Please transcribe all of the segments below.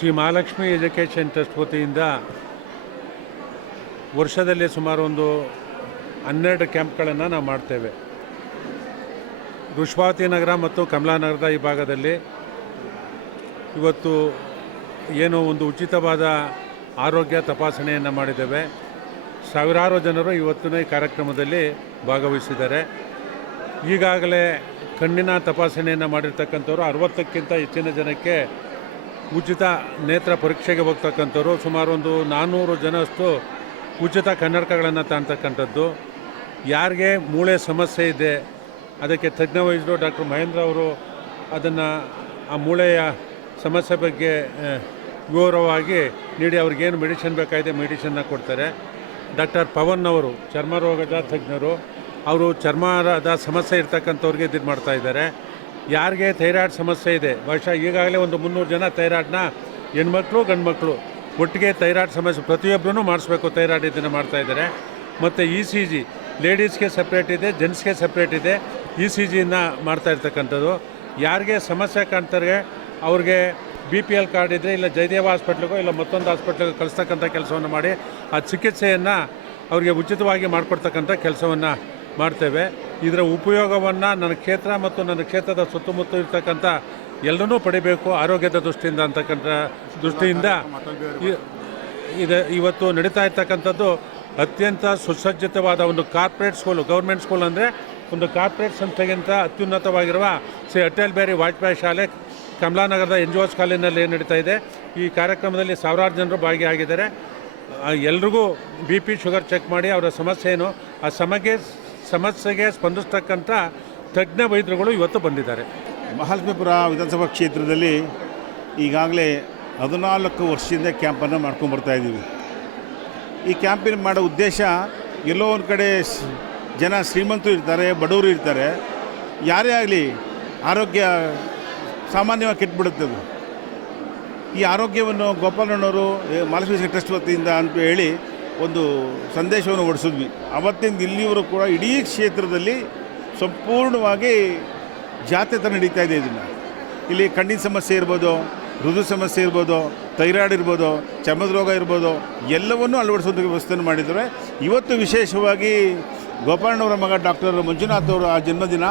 Shri Mahalakshmi education trust ವತಿಯಿಂದ ವರ್ಷದಲ್ಲಿ ಸುಮಾರು ಒಂದು 12 ಕ್ಯಾಂಪ್ಗಳನ್ನು ನಾವು ಮಾಡ್ತೇವೆ. ವೃಷಭಾವತಿ ನಗರ ಮತ್ತು ಕಮಲಾನಗರದ ಈ ಭಾಗದಲ್ಲಿ ಇವತ್ತು ಏನು ಒಂದು ಉಚಿತವಾದ ಆರೋಗ್ಯ ತಪಾಸಣೆಯನ್ನು ಮಾಡಿದ್ದೇವೆ. ಸಾವಿರಾರು ಜನರು ಇವತ್ತಿನ ಈ ಕಾರ್ಯಕ್ರಮದಲ್ಲಿ ಭಾಗವಹಿಸಿದ್ದಾರೆ. ಈಗಾಗಲೇ ಕಣ್ಣಿನ ತಪಾಸಣೆಯನ್ನು ಮಾಡಿರ್ತಕ್ಕಂಥವ್ರು 60ಕ್ಕಿಂತ ಹೆಚ್ಚಿನ ಜನಕ್ಕೆ ಉಚಿತ ನೇತ್ರ ಪರೀಕ್ಷೆಗೆ ಹೋಗ್ತಕ್ಕಂಥವ್ರು, ಸುಮಾರು ಒಂದು 400 ಜನಷ್ಟು ಉಚಿತ ಕನ್ನಡಕಗಳನ್ನು ತಾಣ್ತಕ್ಕಂಥದ್ದು. ಯಾರಿಗೆ ಮೂಳೆ ಸಮಸ್ಯೆ ಇದೆ ಅದಕ್ಕೆ ತಜ್ಞ ವೈದ್ಯರು ಡಾಕ್ಟರ್ ಮಹೇಂದ್ರ ಅವರು ಅದನ್ನು ಆ ಮೂಳೆಯ ಸಮಸ್ಯೆ ಬಗ್ಗೆ ವಿವರವಾಗಿ ನೀಡಿ ಅವ್ರಿಗೇನು ಮೆಡಿಸಿನ್ ಬೇಕಾಗಿದೆ ಮೆಡಿಸಿನ್ನ ಕೊಡ್ತಾರೆ. ಡಾಕ್ಟರ್ ಪವನ್ ಅವರು ಚರ್ಮ ರೋಗದ ತಜ್ಞರು, ಅವರು ಚರ್ಮದ ಸಮಸ್ಯೆ ಇರ್ತಕ್ಕಂಥವ್ರಿಗೆ ಇದು ಮಾಡ್ತಾಯಿದ್ದಾರೆ. ಯಾರಿಗೆ ಥೈರಾಯ್ಡ್ ಸಮಸ್ಯೆ ಇದೆ, ಬಹುಶಃ ಈಗಾಗಲೇ ಒಂದು 300 ಜನ ಥೈರಾಯ್ಡ್ನ ಹೆಣ್ಮಕ್ಳು ಗಂಡು ಮಕ್ಕಳು ಒಟ್ಟಿಗೆ ಥೈರಾಯ್ಡ್ ಸಮಸ್ಯೆ ಪ್ರತಿಯೊಬ್ಬರೂ ಮಾಡಿಸ್ಬೇಕು, ಥೈರಾಯ್ಡ್ ಇದನ್ನು ಮಾಡ್ತಾಯಿದ್ದಾರೆ. ಮತ್ತು ECG ಲೇಡೀಸ್ಗೆ ಸಪ್ರೇಟ್ ಇದೆ, ಜೆಂಟ್ಸ್ಗೆ ಸಪ್ರೇಟ್ ಇದೆ. ECGಯನ್ನು ಮಾಡ್ತಾ ಇರ್ತಕ್ಕಂಥದ್ದು. ಯಾರಿಗೆ ಸಮಸ್ಯೆ ಕಾಣ್ತಾರೆ ಅವ್ರಿಗೆ BPL ಕಾರ್ಡ್ ಇದ್ದರೆ ಇಲ್ಲ ಜಯದೇವ ಹಾಸ್ಪಿಟ್ಲಿಗೋ ಇಲ್ಲ ಮತ್ತೊಂದು ಹಾಸ್ಪಿಟ್ಲಿಗೆ ಕಳಿಸ್ತಕ್ಕಂಥ ಕೆಲಸವನ್ನು ಮಾಡಿ ಆ ಚಿಕಿತ್ಸೆಯನ್ನು ಅವರಿಗೆ ಉಚಿತವಾಗಿ ಮಾಡಿಕೊಡ್ತಕ್ಕಂಥ ಕೆಲಸವನ್ನು ಮಾಡ್ತೇವೆ. ಇದರ ಉಪಯೋಗವನ್ನು ನನ್ನ ಕ್ಷೇತ್ರ ಮತ್ತು ನನ್ನ ಕ್ಷೇತ್ರದ ಸುತ್ತಮುತ್ತ ಇರ್ತಕ್ಕಂಥ ಎಲ್ಲರೂ ಪಡಿಬೇಕು ಆರೋಗ್ಯದ ದೃಷ್ಟಿಯಿಂದ ಅಂತಕ್ಕಂಥ ದೃಷ್ಟಿಯಿಂದ ಇವತ್ತು ನಡೀತಾ ಇರ್ತಕ್ಕಂಥದ್ದು ಅತ್ಯಂತ ಸುಸಜ್ಜಿತವಾದ ಒಂದು ಕಾರ್ಪೊರೇಟ್ ಸ್ಕೂಲು. ಗೌರ್ಮೆಂಟ್ ಸ್ಕೂಲ್ ಅಂದರೆ ಒಂದು ಕಾರ್ಪೊರೇಟ್ ಸಂಸ್ಥೆಗಿಂತ ಅತ್ಯುನ್ನತವಾಗಿರುವ ಶ್ರೀ ಅಟಲ್ ಬಿಹಾರಿ ವಾಜಪೇಯಿ ಶಾಲೆ ಕಮಲಾನಗರದ NGOs ಕಾಲೇಜಿನಲ್ಲಿ ನಡೀತಾ ಇದೆ. ಈ ಕಾರ್ಯಕ್ರಮದಲ್ಲಿ ಸಾವಿರಾರು ಜನರು ಭಾಗಿಯಾಗಿದ್ದಾರೆ. ಎಲ್ರಿಗೂ BP ಶುಗರ್ ಚೆಕ್ ಮಾಡಿ ಅವರ ಸಮಸ್ಯೆ ಏನು ಆ ಸಮಸ್ಯೆಗೆ ಸ್ಪಂದಿಸ್ತಕ್ಕಂಥ ತಜ್ಞ ವೈದ್ಯರುಗಳು ಇವತ್ತು ಬಂದಿದ್ದಾರೆ. ಮಹಾಲಕ್ಷ್ಮೀಪುರ ವಿಧಾನಸಭಾ ಕ್ಷೇತ್ರದಲ್ಲಿ ಈಗಾಗಲೇ 14 ವರ್ಷದಿಂದ ಕ್ಯಾಂಪನ್ನು ಮಾಡ್ಕೊಂಡ್ಬರ್ತಾಯಿದ್ದೀವಿ. ಈ ಕ್ಯಾಂಪಿನ ಮಾಡೋ ಉದ್ದೇಶ ಎಲ್ಲೋ ಒಂದು ಕಡೆ ಜನ ಶ್ರೀಮಂತರು ಇರ್ತಾರೆ, ಬಡವರು ಇರ್ತಾರೆ, ಯಾರೇ ಆಗಲಿ ಆರೋಗ್ಯ ಸಾಮಾನ್ಯವಾಗಿ ಕೆಟ್ಟುಬಿಡುತ್ತದೆ. ಈ ಆರೋಗ್ಯವನ್ನು ಗೋಪಾಲಣ್ಣವರು ಮಹಾಲಕ್ಷ್ಮಿ ಟ್ರಸ್ಟ್ ವತಿಯಿಂದ ಅಂತ ಹೇಳಿ ಒಂದು ಸಂದೇಶವನ್ನು ಹೊರಡಿಸಿದ್ವಿ. ಅವತ್ತಿಂದ ಇಲ್ಲಿಯವರು ಕೂಡ ಇಡೀ ಕ್ಷೇತ್ರದಲ್ಲಿ ಸಂಪೂರ್ಣವಾಗಿ ಜಾತ್ರೆ ಥರ ನಡೀತಾ ಇದೆ. ಇದನ್ನು ಇಲ್ಲಿ ಕಣ್ಣಿನ ಸಮಸ್ಯೆ ಇರ್ಬೋದು, ಹೃದಯ ಸಮಸ್ಯೆ ಇರ್ಬೋದು, ಥೈರಾಯ್ಡ್ ಇರ್ಬೋದು, ಚರ್ಮದ ರೋಗ ಇರ್ಬೋದು, ಎಲ್ಲವನ್ನೂ ಅಳವಡಿಸೋದಕ್ಕೆ ವ್ಯವಸ್ಥೆಯನ್ನು ಮಾಡಿದ್ದಾರೆ. ಇವತ್ತು ವಿಶೇಷವಾಗಿ ಗೋಪಾಲಣ್ಣವರ ಮಗ ಡಾಕ್ಟರ್ ಮಂಜುನಾಥ್ ಅವರ ಜನ್ಮದಿನ,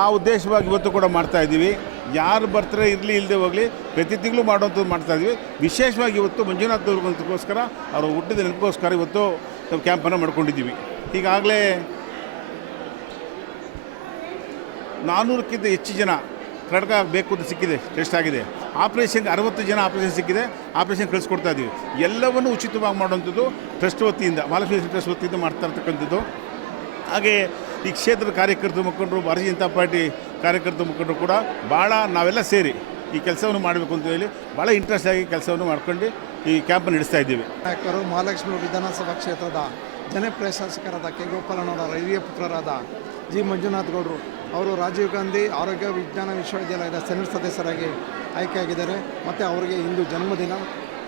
ಆ ಉದ್ದೇಶವಾಗಿ ಇವತ್ತು ಕೂಡ ಮಾಡ್ತಾಯಿದ್ದೀವಿ. ಯಾರು ಬರ್ತಾರೆ ಇರಲಿ ಇಲ್ಲದೆ ಹೋಗಲಿ ಪ್ರತಿ ತಿಂಗಳು ಮಾಡುವಂಥದ್ದು ಮಾಡ್ತಾಯಿದ್ವಿ. ವಿಶೇಷವಾಗಿ ಇವತ್ತು ಮಂಜುನಾಥ್ ಅವ್ರಿಗೋಸ್ಕರ ಅವರ ಹುಟ್ಟಿದ ನೆನಪಿಗೋಸ್ಕರ ಇವತ್ತು ನಾವು ಕ್ಯಾಂಪನ್ನು ಮಾಡ್ಕೊಂಡಿದ್ದೀವಿ. ಈಗಾಗಲೇ 400ಕ್ಕಿಂತ ಹೆಚ್ಚು ಜನ ಕನ್ನಡಕ ಬೇಕು ಅಂತ ಸಿಕ್ಕಿದೆ, ಟೆಸ್ಟ್ ಆಗಿದೆ. ಆಪ್ರೇಷನ್ಗೆ 60 ಜನ ಆಪ್ರೇಷನ್ ಸಿಕ್ಕಿದೆ, ಆಪ್ರೇಷನ್ ಕಳಿಸ್ಕೊಡ್ತಾ ಇದ್ದೀವಿ. ಎಲ್ಲವನ್ನೂ ಉಚಿತವಾಗಿ ಮಾಡುವಂಥದ್ದು ಟ್ರಸ್ಟ್ ವತಿಯಿಂದ, ಮಹಾಲಕ್ಷ್ಮಿ ಟ್ರಸ್ಟ್ ವತಿಯಿಂದ ಮಾಡ್ತಾ ಇರ್ತಕ್ಕಂಥದ್ದು. ಹಾಗೆ ಈ ಕ್ಷೇತ್ರದ ಕಾರ್ಯಕರ್ತರು ಮುಖಂಡರು, ಭಾರತೀಯ ಜನತಾ ಪಾರ್ಟಿ ಕಾರ್ಯಕರ್ತರ ಮುಖಂಡರು ಕೂಡ ಭಾಳ ನಾವೆಲ್ಲ ಸೇರಿ ಈ ಕೆಲಸವನ್ನು ಮಾಡಬೇಕು ಅಂತ ಹೇಳಿ ಭಾಳ ಇಂಟ್ರೆಸ್ಟ್ ಆಗಿ ಕೆಲಸವನ್ನು ಮಾಡ್ಕೊಂಡು ಈ ಕ್ಯಾಂಪನ್ನು ನಡೆಸ್ತಾ ಇದ್ದೀವಿ. ನಾಯಕರು ಮಹಾಲಕ್ಷ್ಮಿ ವಿಧಾನಸಭಾ ಕ್ಷೇತ್ರದ ಜನಪ್ರಿಯ ಶಾಸಕರಾದ ಕೆ ಗೋಪಾಲಣ್ಣವರ ಹಿರಿಯ ಪುತ್ರರಾದ ಜಿ ಮಂಜುನಾಥ್ ಗೌಡರು ಅವರು ರಾಜೀವ್ ಗಾಂಧಿ ಆರೋಗ್ಯ ವಿಜ್ಞಾನ ವಿಶ್ವವಿದ್ಯಾಲಯದ ಸೆನೆಟ್ ಸದಸ್ಯರಾಗಿ ಆಯ್ಕೆಯಾಗಿದ್ದಾರೆ. ಮತ್ತು ಅವರಿಗೆ ಇಂದು ಜನ್ಮದಿನ.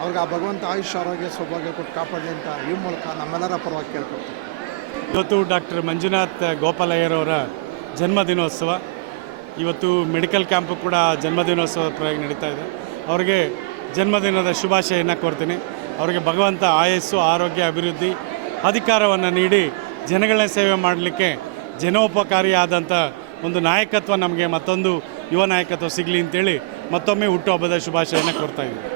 ಅವ್ರಿಗೆ ಆ ಭಗವಂತ ಆಯುಷ್ಯ ಆರೋಗ್ಯ ಸೌಭಾಗ್ಯ ಕೊಟ್ಟು ಕಾಪಾಡಲಿ ಅಂತ ಈ ಮೂಲಕ ನಮ್ಮೆಲ್ಲರ ಪರವಾಗಿ ಕೇಳ್ಕೊಳ್ತೀವಿ. ಇವತ್ತು ಡಾಕ್ಟರ್ ಮಂಜುನಾಥ್ ಗೋಪಾಲಯ್ಯರವರ ಜನ್ಮದಿನೋತ್ಸವ. ಇವತ್ತು ಮೆಡಿಕಲ್ ಕ್ಯಾಂಪು ಕೂಡ ಜನ್ಮದಿನೋತ್ಸವ ಪ್ರಯೋಗ ನಡೀತಾ ಇದೆ. ಅವರಿಗೆ ಜನ್ಮದಿನದ ಶುಭಾಶಯನ್ನು ಕೋರ್ತೀನಿ. ಅವರಿಗೆ ಭಗವಂತ ಆಯಸ್ಸು, ಆರೋಗ್ಯ, ಅಭಿವೃದ್ಧಿ, ಅಧಿಕಾರವನ್ನು ನೀಡಿ ಜನಗಳ ಸೇವೆ ಮಾಡಲಿಕ್ಕೆ ಜನೋಪಕಾರಿಯಾದಂಥ ಒಂದು ನಾಯಕತ್ವ, ನಮಗೆ ಮತ್ತೊಂದು ಯುವ ನಾಯಕತ್ವ ಸಿಗಲಿ ಅಂತೇಳಿ ಮತ್ತೊಮ್ಮೆ ಹುಟ್ಟುಹಬ್ಬದ ಶುಭಾಶಯನ್ನು ಕೋರ್ತಾ ಇದ್ದೀವಿ.